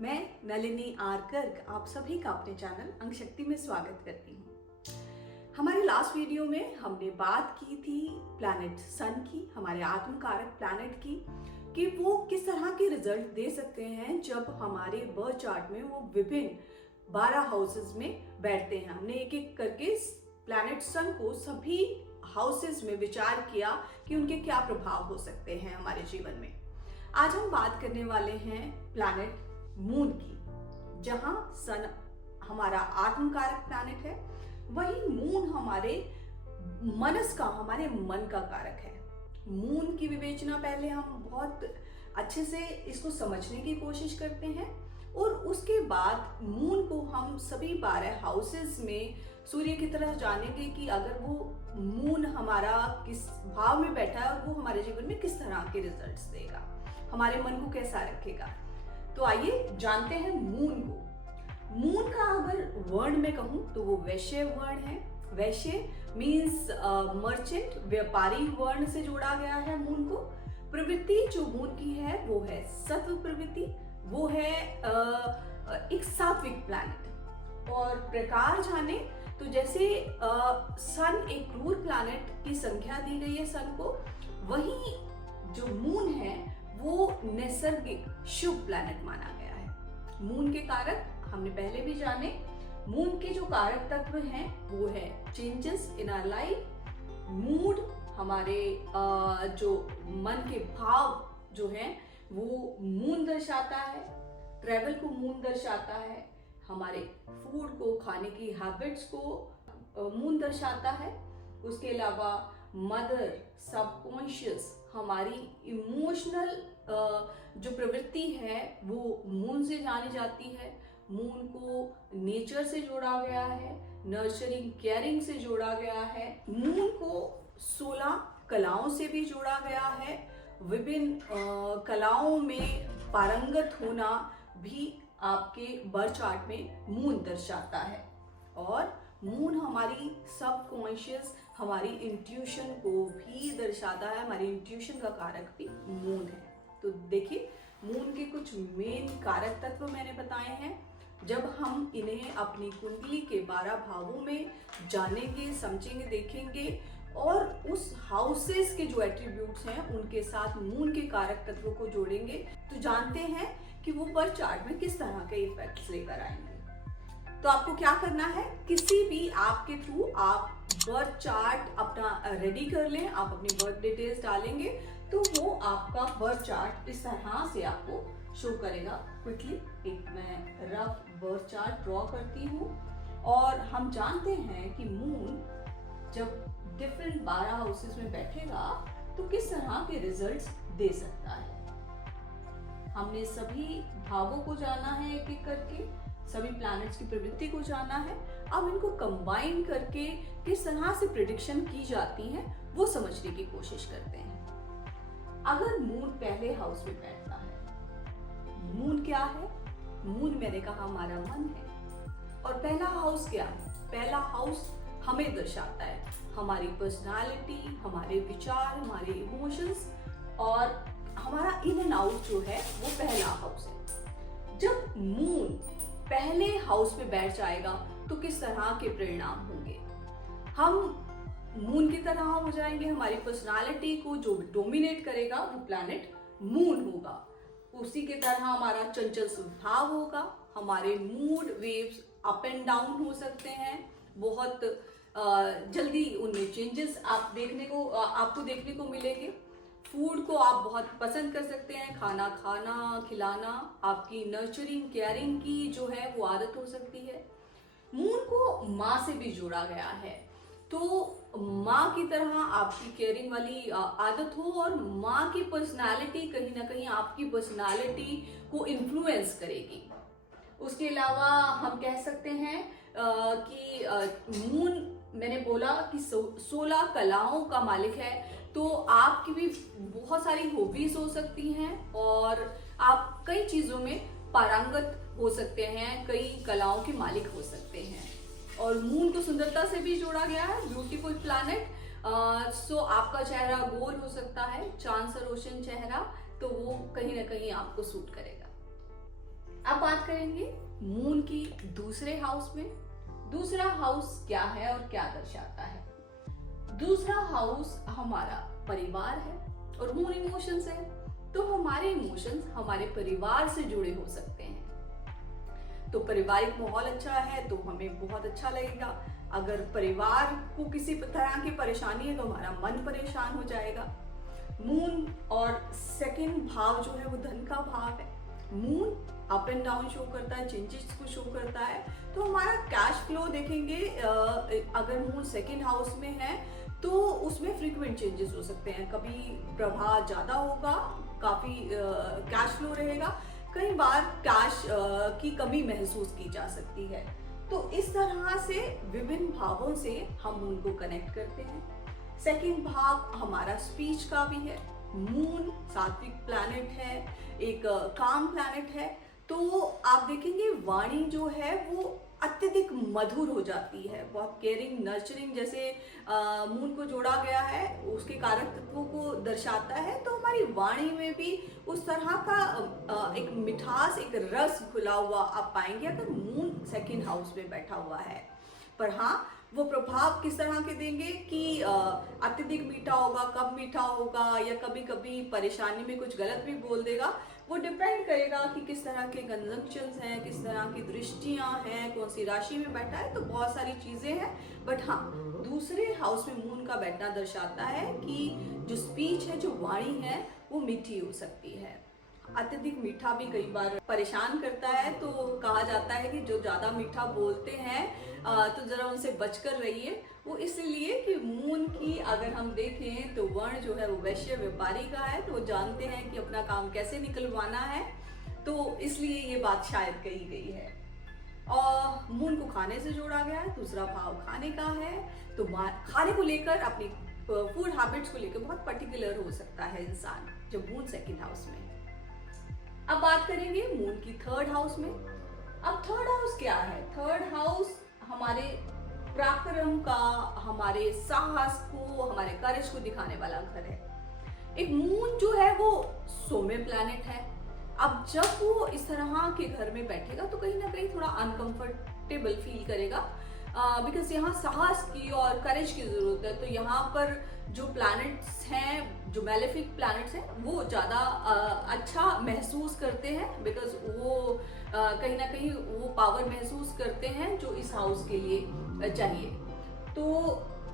मैं नलिनी आर गर्ग आप सभी का अपने चैनल अंक शक्ति में स्वागत करती हूँ। हमारे लास्ट वीडियो में हमने बात की थी प्लैनेट सन की, हमारे आत्मकारक प्लैनेट की, कि वो किस तरह के रिजल्ट दे सकते हैं जब हमारे बर्थ चार्ट में वो विभिन्न 12 हाउसेस में बैठते हैं। हमने एक एक करके प्लैनेट सन को सभी हाउसेस में विचार किया कि उनके क्या प्रभाव हो सकते हैं हमारे जीवन में। आज हम बात करने वाले हैं प्लैनेट मून की। जहां सन हमारा आत्मकारक प्लैनेट है, वही मून हमारे मनस का, हमारे मन का कारक है। मून की विवेचना पहले हम बहुत अच्छे से इसको समझने की कोशिश करते हैं और उसके बाद मून को हम सभी 12 हाउसेस में सूर्य की तरह जानेंगे कि अगर वो मून हमारा किस भाव में बैठा है और वो हमारे जीवन में किस तरह के रिजल्ट्स देगा, हमारे मन को कैसा रखेगा। तो आइए जानते हैं मून को। मून का अगर वर्ण में कहूं तो वो वैश्य वर्ण है। वैश्य मीन्स मर्चेंट, व्यापारी वर्ण से जोड़ा गया है मून को। प्रवृत्ति जो मून की है वो है सत्व प्रवृत्ति, वो है एक सात्विक प्लैनेट। और प्रकार जाने तो जैसे सन एक क्रूर प्लैनेट की संख्या दी गई है सन को, वही जो मून है वो नैसर्गिक शुभ प्लैनेट माना गया है। मून के कारक हमने पहले भी जाने। मून के जो कारक तत्व हैं वो है changes in our life, mood, हमारे जो मन के भाव जो हैं वो मून दर्शाता है। ट्रैवल को मून दर्शाता है। हमारे फूड को, खाने की हैबिट्स को मून दर्शाता है। उसके अलावा मदर, सबकॉन्शियस, हमारी इमोशनल जो प्रवृत्ति है वो मून से जानी जाती है। मून को नेचर से जोड़ा गया है, नर्चरिंग, केयरिंग से जोड़ा गया है। मून को 16 कलाओं से भी जोड़ा गया है। विभिन्न कलाओं में पारंगत होना भी आपके बर्थ चार्ट में मून दर्शाता है। और मून हमारी सबकॉन्शियस, हमारी इंट्यूशन को भी दर्शाता है। हमारी इंट्यूशन का कारक भी मून है। तो देखिए, मून के कुछ मेन कारक तत्व मैंने बताए हैं। जब हम इन्हें अपनी कुंडली के 12 भावों में जानेंगे, समझेंगे, देखेंगे और उस हाउसेस के जो एट्रीब्यूट्स हैं उनके साथ मून के कारक तत्वों को जोड़ेंगे तो जानते हैं कि वो बर्थ चार्ट में किस तरह के इफेक्ट्स लेकर आएंगे। तो आपको क्या करना है, किसी भी ऐप के थ्रू आप बर्थ चार्ट अपना रेडी कर लें। आप अपनी बर्थ डिटेल्स डालेंगे तो वो आपका बर्थ चार्ट इस तरह से आपको शो करेगा। क्विकली एक मैं रफ बर्थ चार्ट ड्रॉ करती हूँ। और हम जानते हैं कि मून जब डिफरेंट 12 हाउसेस में बैठेगा तो किस तरह के रिजल्ट्स दे सकता है। हमने सभी भावों को जाना है एक एक करके, सभी प्लैनेट्स की प्रवृत्ति को जाना है। अब इनको कंबाइन करके किस तरह से प्रेडिक्शन की जाती है वो समझने की कोशिश करते हैं। अगर मून पहले हाउस में बैठता है, मून क्या है? मून मैंने कहा हमारा मन है। और पहला हाउस क्या है? पहला हाउस हमें दर्शाता है हमारी पर्सनालिटी, हमारे विचार, हमारे इमोशंस और हमारा इन एंड आउट जो है वो पहला हाउस है। जब मून पहले हाउस में बैठ जाएगा तो किस तरह के परिणाम होंगे? हम मून की तरह हो जाएंगे। हमारी पर्सनालिटी को जो डोमिनेट करेगा वो प्लैनेट मून होगा। उसी की तरह हमारा चंचल स्वभाव होगा। हमारे mood waves up and down हो सकते हैं। बहुत जल्दी उनमें चेंजेस आपको देखने को मिलेंगे। फूड को आप बहुत पसंद कर सकते हैं, खाना खाना, खिलाना, आपकी नर्चरिंग, केयरिंग की जो है वो आदत हो सकती है। मून को माँ से भी जोड़ा गया है, तो माँ की तरह आपकी केयरिंग वाली आदत हो और माँ की पर्सनालिटी कहीं ना कहीं आपकी पर्सनालिटी को इन्फ्लुएंस करेगी। उसके अलावा हम कह सकते हैं कि मून, मैंने बोला कि 16 कलाओं का मालिक है, तो आपकी भी बहुत सारी हॉबीज हो सकती हैं और आप कई चीजों में पारंगत हो सकते हैं, कई कलाओं के मालिक हो सकते हैं। और मून को सुंदरता से भी जोड़ा गया है, ब्यूटीफुल प्लैनेट। सो आपका चेहरा गोल हो सकता है, चांद सा रोशन चेहरा, तो वो कहीं ना कहीं आपको सूट करेगा। अब बात करेंगे मून की दूसरे हाउस में। दूसरा हाउस क्या है और क्या दर्शाता है? दूसरा हाउस हमारा परिवार है और मून इमोशंस है, तो हमारे इमोशंस हमारे परिवार से जुड़े हो सकते हैं। तो पारिवारिक माहौल अच्छा है तो हमें बहुत अच्छा लगेगा। अगर परिवार को किसी तरह की परेशानी है तो हमारा मन परेशान हो जाएगा। मून और सेकंड भाव जो है वो धन का भाव है। Moon up and down show करता है, चेंजेस को शो करता है। तो हमारा कैश फ्लो देखेंगे, अगर मून सेकंड हाउस में है तो उसमें फ्रीक्वेंट चेंजेस हो सकते हैं। कभी प्रवाह ज्यादा होगा, काफी कैश फ्लो रहेगा, कई बार कैश की कमी महसूस की जा सकती है। तो इस तरह से विभिन्न भावों से हम मून को कनेक्ट करते हैं। सेकंड भाव हमारा स्पीच का भी है। मून सात्विक प्लैनेट है, एक काम प्लैनेट है। तो आप देखेंगे वाणी जो है वो अत्यधिक मधुर हो जाती है, बहुत केयरिंग नर्चरिंग। जैसे मून को जोड़ा गया है उसके कारक तत्वों को दर्शाता है, तो हमारी वाणी में भी उस तरह का एक मिठास, एक रस घुला हुआ आप पाएंगे अगर मून सेकंड हाउस में बैठा हुआ है। पर हाँ, वो प्रभाव किस तरह के देंगे कि अत्यधिक मीठा होगा, कब मीठा होगा, या कभी कभी परेशानी में कुछ गलत भी बोल देगा। वो डिपेंड करेगा कि किस तरह के कंजंक्शंस हैं, किस तरह की दृष्टियां हैं, कौन सी राशि में बैठा है, तो बहुत सारी चीजें हैं। बट हाँ, दूसरे हाउस में मून का बैठना दर्शाता है कि जो स्पीच है, जो वाणी है, वो मीठी हो सकती है। अत्यधिक मीठा भी कई बार परेशान करता है, तो कहा जाता है कि जो ज्यादा मीठा बोलते हैं तो जरा उनसे बचकर रहिए। वो इसलिए कि मून की अगर हम देखें तो वर्ण जो है वो वैश्य व्यापारी का है, तो वो जानते हैं कि अपना काम कैसे निकलवाना है, तो इसलिए ये बात शायद कही गई है। और मून को खाने से जोड़ा गया है, दूसरा भाव खाने का है, तो खाने को लेकर, अपनी फूड हैबिट्स को लेकर बहुत पर्टिकुलर हो सकता है इंसान जब मून सेकंड हाउस में। अब बात करेंगे मून की थर्ड हाउस में। अब थर्ड हाउस क्या है? थर्ड हाउस हमारे पराक्रम का, हमारे साहस को, हमारे करेज को दिखाने वाला घर है। एक मून जो है वो सौम्य प्लैनेट है। अब जब वो इस तरह के घर में बैठेगा तो कहीं ना कहीं थोड़ा अनकंफर्टेबल फील करेगा, बिकॉज यहाँ साहस की और करेज की जरूरत है। तो यहाँ पर जो प्लैनेट्स हैं, जो मैलेफिक प्लैनेट्स हैं, वो ज़्यादा अच्छा महसूस करते हैं, बिकॉज वो कहीं ना कहीं वो पावर महसूस करते हैं जो इस हाउस के लिए चाहिए। तो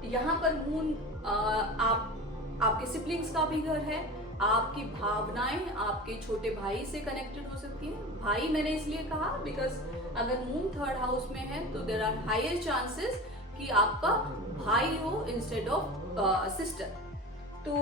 यहाँ पर मून आपके सिबलिंग्स का भी घर है। आपकी भावनाएं आपके छोटे भाई से कनेक्टेड हो सकती हैं। भाई मैंने इसलिए कहा बिकॉज अगर मून थर्ड हाउस में है तो देयर आर हायर चांसेस कि आपका भाई हो इंस्टेड ऑफ सिस्टर। तो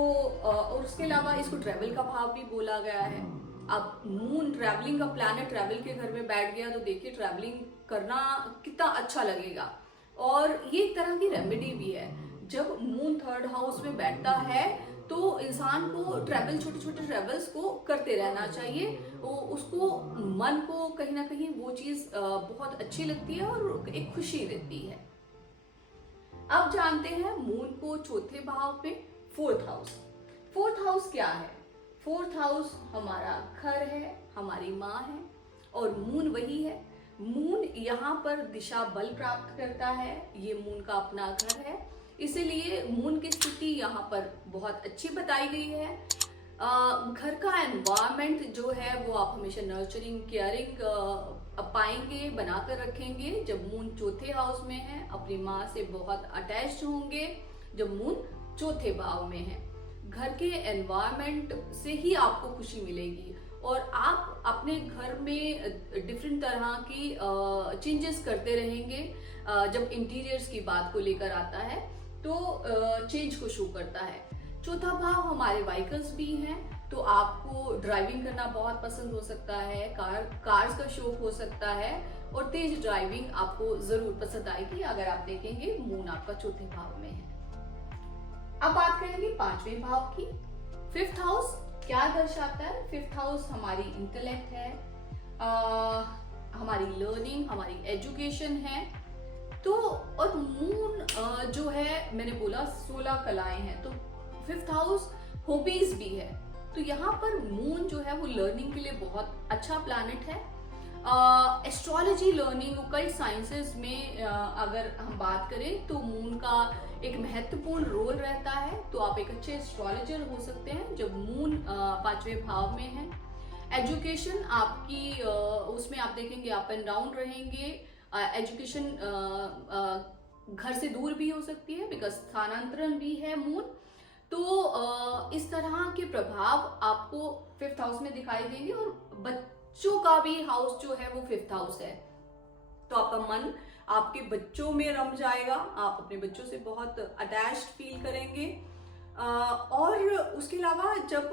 और उसके अलावा इसको ट्रैवल का भाव भी बोला गया है। अब मून ट्रैवलिंग का प्लैनेट ट्रैवल के घर में बैठ गया तो देखिए ट्रैवलिंग करना कितना अच्छा लगेगा। और ये एक तरह की रेमेडी भी है। जब मून थर्ड हाउस में बैठता है तो इंसान को ट्रैवल, छोटे छोटे ट्रैवल्स को करते रहना चाहिए। उसको मन को कहीं ना कहीं वो चीज बहुत अच्छी लगती है और एक खुशी देती है। अब जानते हैं मून को चौथे भाव में फोर्थ हाउस। फोर्थ हाउस क्या है? फोर्थ हाउस हमारा घर है, हमारी माँ है, और मून वही है। मून यहाँ पर दिशा बल प्राप्त करता है, ये मून का अपना घर है, इसीलिए मून की स्थिति यहाँ पर बहुत अच्छी बताई गई है। घर का एनवायरनमेंट जो है वो आप हमेशा नर्चरिंग, केयरिंग पाएंगे, बनाकर रखेंगे। जब मून चौथे हाउस में है अपनी माँ से बहुत अटैच्ड होंगे जब मून चौथे भाव में है। घर के एनवायरनमेंट से ही आपको खुशी मिलेगी और आप अपने घर में डिफरेंट तरह की चेंजेस करते रहेंगे। जब इंटीरियर्स की बात को लेकर आता है तो चेंज को शो करता है। चौथा भाव हमारे व्हीकल्स भी हैं, तो आपको ड्राइविंग करना बहुत पसंद हो सकता है, कार्स का शौक हो सकता है, और तेज ड्राइविंग आपको जरूर पसंद आएगी अगर आप देखेंगे मून आपका चौथे भाव में है। अब बात करेंगे पांचवें भाव की। फिफ्थ हाउस क्या दर्शाता है? फिफ्थ हाउस हमारी इंटेलेक्ट है, हमारी लर्निंग, हमारी एजुकेशन है। तो और मून जो है मैंने बोला 16 कलाएं हैं, तो फिफ्थ हाउस हॉबीज भी है। तो यहाँ पर मून जो है वो लर्निंग के लिए बहुत अच्छा प्लैनेट है। एस्ट्रोलॉजी लर्निंग, ओकल्ट साइंसेस में अगर हम बात करें तो मून का एक महत्वपूर्ण रोल रहता है। तो आप एक अच्छे एस्ट्रोलॉजर हो सकते हैं जब मून 5वें भाव में है। एजुकेशन आपकी उसमें आप देखेंगे अप एंड डाउन रहेंगे। एजुकेशन घर से दूर भी हो सकती है बिकॉज स्थानांतरण भी है मून। तो इस तरह के प्रभाव आपको 5th हाउस में दिखाई देंगे। और बच्चों का भी हाउस जो है वो 5th हाउस है, तो आपका मन आपके बच्चों में रम जाएगा, आप अपने बच्चों से बहुत अटैच्ड फील करेंगे। और उसके अलावा जब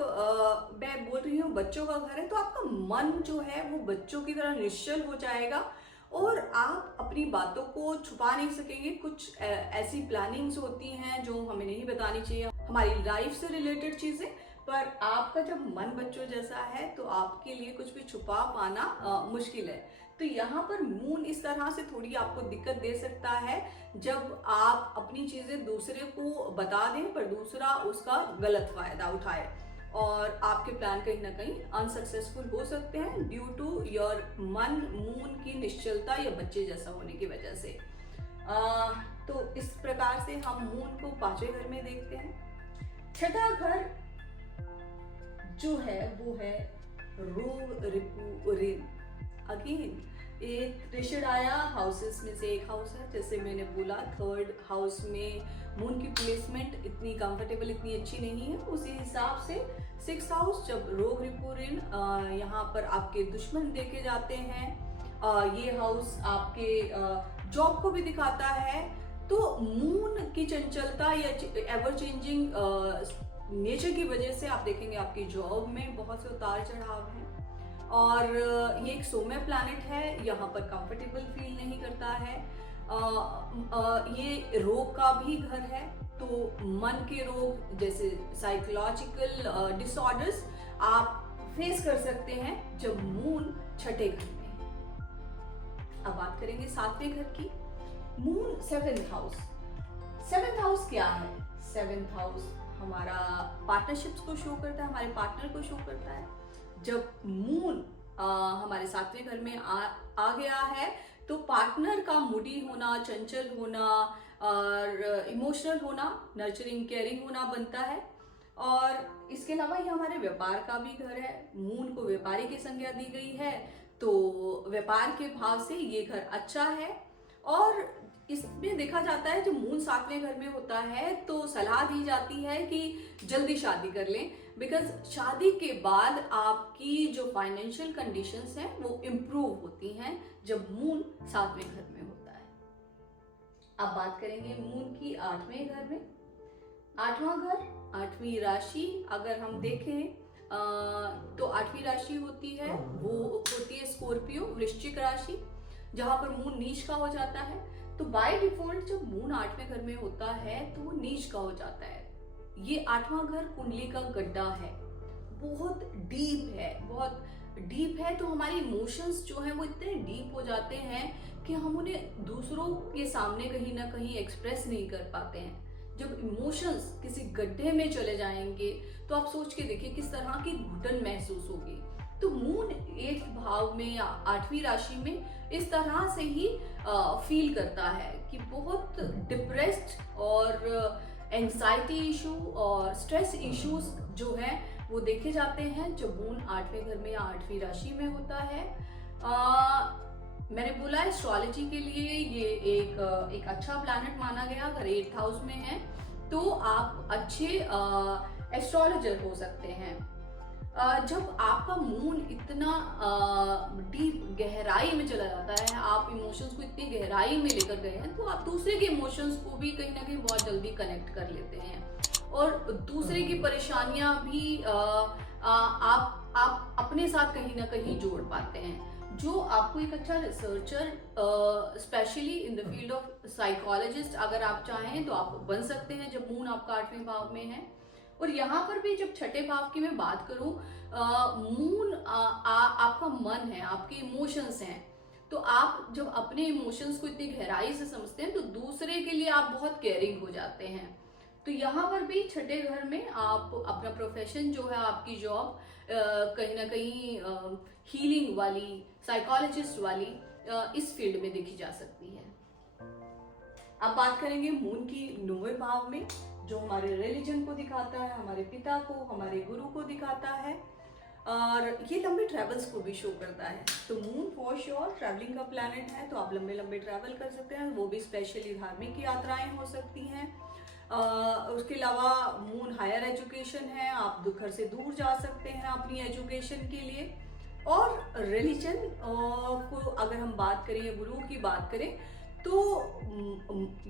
मैं बोल रही हूँ बच्चों का घर है, तो आपका मन जो है वो बच्चों की तरह निश्चल हो जाएगा और आप अपनी बातों को छुपा नहीं सकेंगे। कुछ ऐसी प्लानिंग्स होती हैं जो हमें नहीं बतानी चाहिए, हमारी लाइफ से रिलेटेड चीजें, पर आपका जब मन बच्चों जैसा है तो आपके लिए कुछ भी छुपा पाना मुश्किल है। तो यहाँ पर मून इस तरह से थोड़ी आपको दिक्कत दे सकता है जब आप अपनी चीजें दूसरे को बता दें पर दूसरा उसका गलत फायदा उठाए और आपके प्लान कहीं ना कहीं अनसक्सेसफुल हो सकते हैं ड्यू टू योर मन मून की निश्चलता या बच्चे जैसा होने की वजह से। तो इस प्रकार से हम मून को 5वें घर में देखते हैं। 6ठा घर जो है वो है रोग रिपु ऋण। अगेन एक त्रिशुर आया, हाउसेस में से एक हाउस है। जैसे मैंने बोला 3rd हाउस में मून की प्लेसमेंट इतनी कंफर्टेबल, इतनी अच्छी नहीं है। उसी हिसाब से 6th हाउस जब रोग रिपु ऋण यहाँ पर आपके दुश्मन देखे जाते हैं। ये हाउस आपके जॉब को भी दिखाता है। तो मून की चंचलता या एवर चेंजिंग नेचर की वजह से आप देखेंगे आपकी जॉब में बहुत से उतार चढ़ाव हैं। और ये एक सौम्य प्लैनेट है, यहाँ पर कंफर्टेबल फील नहीं करता है। ये रोग का भी घर है, तो मन के रोग जैसे साइकोलॉजिकल डिसऑर्डर्स आप फेस कर सकते हैं जब मून 6ठे घर में है। अब बात करेंगे 7वें घर की। Moon 7th house. 7th house क्या है? 7th हाउस हमारा पार्टनरशिप्स को शो करता है, हमारे पार्टनर को शो करता है। जब मून हमारे 7वें घर में आ गया है तो पार्टनर का मूडी होना, चंचल होना और इमोशनल होना, नर्चरिंग केयरिंग होना बनता है। और इसके अलावा ये हमारे व्यापार का भी घर है। मून को व्यापारी की संज्ञा दी गई है, तो व्यापार के भाव से ये घर अच्छा है। और इसमें देखा जाता है जब मून 7वें घर में होता है तो सलाह दी जाती है कि जल्दी शादी कर लें, बिकॉज शादी के बाद आपकी जो फाइनेंशियल कंडीशंस हैं वो इम्प्रूव होती हैं जब मून 7वें घर में होता है। अब बात करेंगे मून की 8वें घर में। 8वां घर, 8वीं राशि अगर हम देखें तो 8वीं राशि होती है वो होती है स्कॉर्पियो, वृश्चिक राशि, जहां पर मून नीच का हो जाता है। तो बाय डिफॉल्ट जब मून 8वें घर में होता है तो वो नीच का हो जाता है। ये 8वां घर कुंडली का गड्ढा है, बहुत डीप है, बहुत डीप है। तो हमारे इमोशंस जो हैं वो इतने डीप हो जाते हैं कि हम उन्हें दूसरों के सामने कहीं ना कहीं एक्सप्रेस नहीं कर पाते हैं। जब इमोशंस किसी गड्ढे में चले जाएंगे तो आप सोच के देखिए किस तरह की घुटन महसूस होगी। तो मून 8th भाव में या 8वीं राशि में इस तरह से ही फील करता है कि बहुत डिप्रेस्ड और एंजाइटी इशू और स्ट्रेस इश्यूज जो हैं वो देखे जाते हैं जब मून 8वें घर में या 8वीं राशि में होता है। मैंने बोला एस्ट्रोलॉजी के लिए ये एक अच्छा प्लैनेट माना गया। अगर 8th हाउस में है तो आप अच्छे एस्ट्रोलॉजर हो सकते हैं। जब आपका मून इतना डीप गहराई में चला जाता है, आप इमोशंस को इतनी गहराई में लेकर गए हैं, तो आप दूसरे के इमोशंस को भी कहीं ना कहीं बहुत जल्दी कनेक्ट कर लेते हैं और दूसरे की परेशानियां भी आप अपने साथ कहीं ना कहीं जोड़ पाते हैं। जो आपको एक अच्छा researcher specially in the field of psychologist अगर आप चाहें तो आप बन सकते हैं जब मून आपका 8वें भाव में है। और यहाँ पर भी जब 6ठे भाव की मैं बात करूं, मून आपका मन है, आपके इमोशंस हैं। तो आप जब अपने इमोशंस को इतनी गहराई से समझते हैं तो दूसरे के लिए आप बहुत केयरिंग हो जाते हैं। तो यहाँ पर भी छठे घर में आप अपना प्रोफेशन जो है, आपकी जॉब कहीं ना कहीं हीलिंग वाली, साइकोलॉजिस्ट वाली इस फील्ड में देखी जा सकती है। अब बात करेंगे मून की 9वें भाव में, जो हमारे रिलीजन को दिखाता है, हमारे पिता को, हमारे गुरु को दिखाता है, और ये लंबे ट्रैवल्स को भी शो करता है। तो मून फॉर श्योर ट्रैवलिंग का प्लैनेट है, तो आप लंबे लंबे ट्रैवल कर सकते हैं, वो भी स्पेशली धार्मिक यात्राएं हो सकती हैं। उसके अलावा मून हायर एजुकेशन है, आप घर से दूर जा सकते हैं अपनी एजुकेशन के लिए। और रिलीजन को अगर हम बात करें या गुरु की बात करें, तो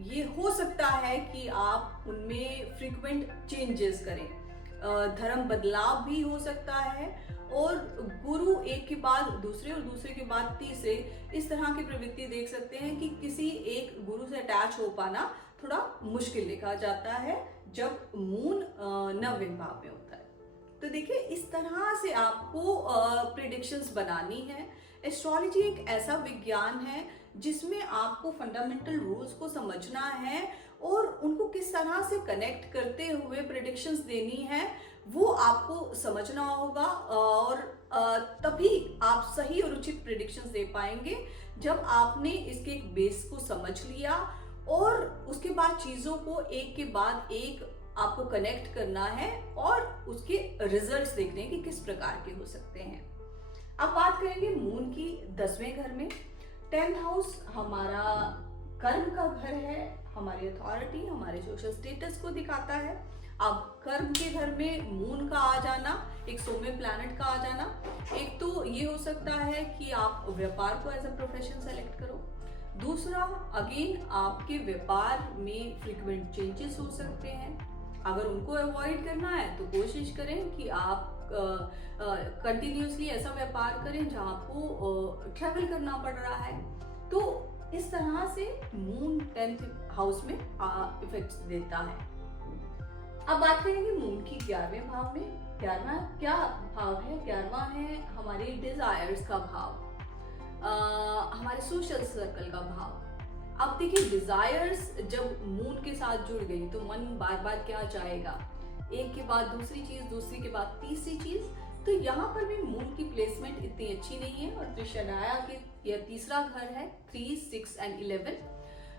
ये हो सकता है कि आप उनमें फ्रीक्वेंट चेंजेस करें, धर्म बदलाव भी हो सकता है, और गुरु एक के बाद दूसरे और दूसरे के बाद तीसरे, इस तरह की प्रवृत्ति देख सकते हैं कि किसी एक गुरु से अटैच हो पाना थोड़ा मुश्किल देखा जाता है जब मून 9वें भाव में होता है। तो देखिए, इस तरह से आपको प्रेडिक्शंस बनानी है। एस्ट्रोलॉजी एक ऐसा विज्ञान है जिसमें आपको फंडामेंटल रूल्स को समझना है और उनको किस तरह से कनेक्ट करते हुए प्रेडिक्शंस देनी है, वो आपको समझना होगा, और तभी आप सही और उचित प्रेडिक्शंस दे पाएंगे जब आपने इसके एक बेस को समझ लिया, और उसके बाद चीजों को एक के बाद एक आपको कनेक्ट करना है और उसके रिजल्ट्स देखने कि किस प्रकार के हो सकते हैं। अब बात करेंगे मून की 10वें घर में। 10th हाउस हमारा कर्म का घर है, हमारी अथॉरिटी, हमारे सोशल स्टेटस को दिखाता है। अब कर्म के घर में मून का आ जाना, एक सौम्य प्लैनेट का आ जाना, एक तो ये हो सकता है कि आप व्यापार को एज अ प्रोफेशन सेलेक्ट करो। दूसरा, अगेन आपके व्यापार में फ्रीक्वेंट चेंजेस हो सकते हैं। अगर उनको अवॉइड करना है तो कोशिश करें कि आप कंटिन्यूसली ऐसा व्यापार करें जहाँ आपको ट्रैवल करना पड़ रहा है। तो इस तरह से मून 10th हाउस में इफेक्ट्स देता है। अब बात करेंगे मून की 11वें भाव में। 11वां क्या भाव है? 11वां है हमारे डिजायर्स का भाव, हमारे सोशल सर्कल का भाव। अब देखिए, डिजायर्स जब मून के साथ जुड़ गई तो मन बार बार क्या चाहेगा, एक के बाद दूसरी चीज, दूसरी के बाद तीसरी चीज। तो यहाँ पर भी मून की प्लेसमेंट इतनी अच्छी नहीं है, और त्रिशनाया के यह तीसरा घर है, 3, 6 एंड 11।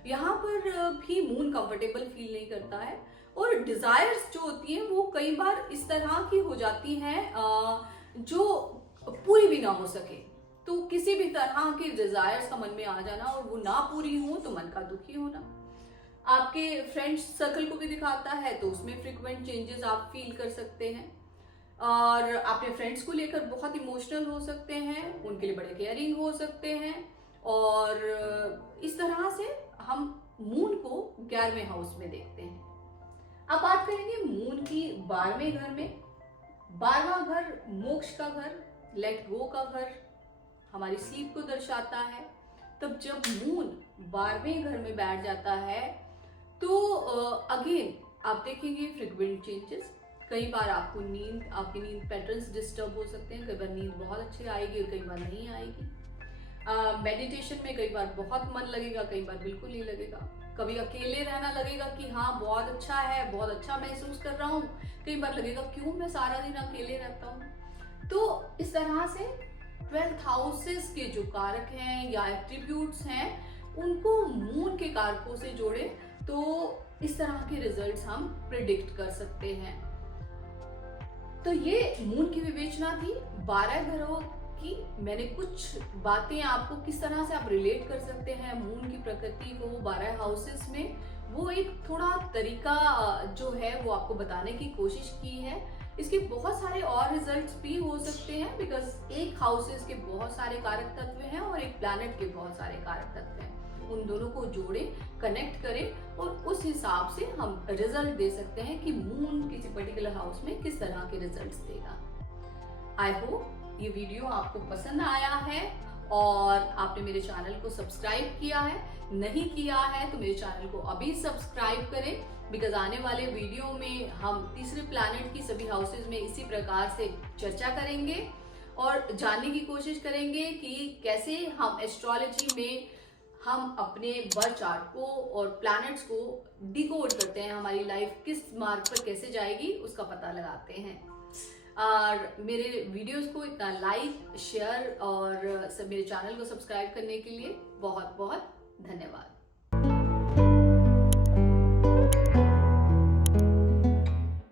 यहाँ पर भी मून कंफर्टेबल फील नहीं करता है, और डिजायर्स जो होती हैं वो कई बार इस तरह की हो जाती हैं जो पूरी भी ना हो सके। तो किसी भी तरह के डिजायर्स का मन में आ जाना और वो ना पूरी हो तो मन का दुखी होना। आपके फ्रेंड्स सर्कल को भी दिखाता है, तो उसमें फ्रीक्वेंट चेंजेस आप फील कर सकते हैं, और अपने फ्रेंड्स को लेकर बहुत इमोशनल हो सकते हैं, उनके लिए बड़े केयरिंग हो सकते हैं। और इस तरह से हम मून को 11वें हाउस में देखते हैं। अब बात करेंगे मून की 12वें घर में। 12वां घर मोक्ष का घर, लेट गो का घर, हमारी स्लीप को दर्शाता है। तब जब मून 12वें घर में बैठ जाता है तो अगेन आप देखेंगे फ्रीक्वेंट चेंजेस। कई बार आपकी नींद पैटर्न्स डिस्टर्ब हो सकते हैं, कई बार नींद बहुत अच्छी आएगी और कई बार नहीं आएगी। मेडिटेशन में कई बार बहुत मन लगेगा, कई बार बिल्कुल नहीं लगेगा। कभी अकेले रहना लगेगा कि हाँ बहुत अच्छा है, बहुत अच्छा महसूस कर रहा हूँ, कई बार लगेगा क्यों मैं सारा दिन अकेले रहता हूँ। तो इस तरह से 12th हाउसेस के जो कारक हैं या एट्रीब्यूट्स हैं, उनको मून के कारकों से जोड़े तो इस तरह के रिजल्ट्स हम प्रिडिक्ट कर सकते हैं। तो ये मून की विवेचना थी 12 घरों की। मैंने कुछ बातें आपको किस तरह से आप रिलेट कर सकते हैं मून की प्रकृति को 12 हाउसेस में, वो एक थोड़ा तरीका जो है वो आपको बताने की कोशिश की है। इसके बहुत सारे और रिजल्ट्स भी हो सकते हैं, बिकॉज एक हाउसेस के बहुत सारे कारक तत्व हैं और एक प्लैनेट के बहुत सारे कारक तत्व हैं। उन दोनों को जोड़ें, कनेक्ट करें और उस हिसाब से हम रिजल्ट दे सकते हैं कि मून किसी पर्टिकुलर हाउस में किस तरह के रिजल्ट्स देगा। आई होप ये वीडियो आपको पसंद आया है और आपने मेरे चैनल को सब्सक्राइब किया है। नहीं किया है तो मेरे चैनल को अभी सब्सक्राइब करें, बिकॉज आने वाले वीडियो में हम तीसरे प्लैनेट की सभी हाउसेज में इसी प्रकार से चर्चा करेंगे और जानने की कोशिश करेंगे कि कैसे हम एस्ट्रोलॉजी में हम अपने बर्थ चार्ट को और प्लैनेट्स को डिकोड करते हैं, हमारी लाइफ किस मार्ग पर कैसे जाएगी उसका पता लगाते हैं। और मेरे वीडियोस को इतना लाइक, शेयर और मेरे चैनल को सब्सक्राइब करने के लिए बहुत बहुत धन्यवाद।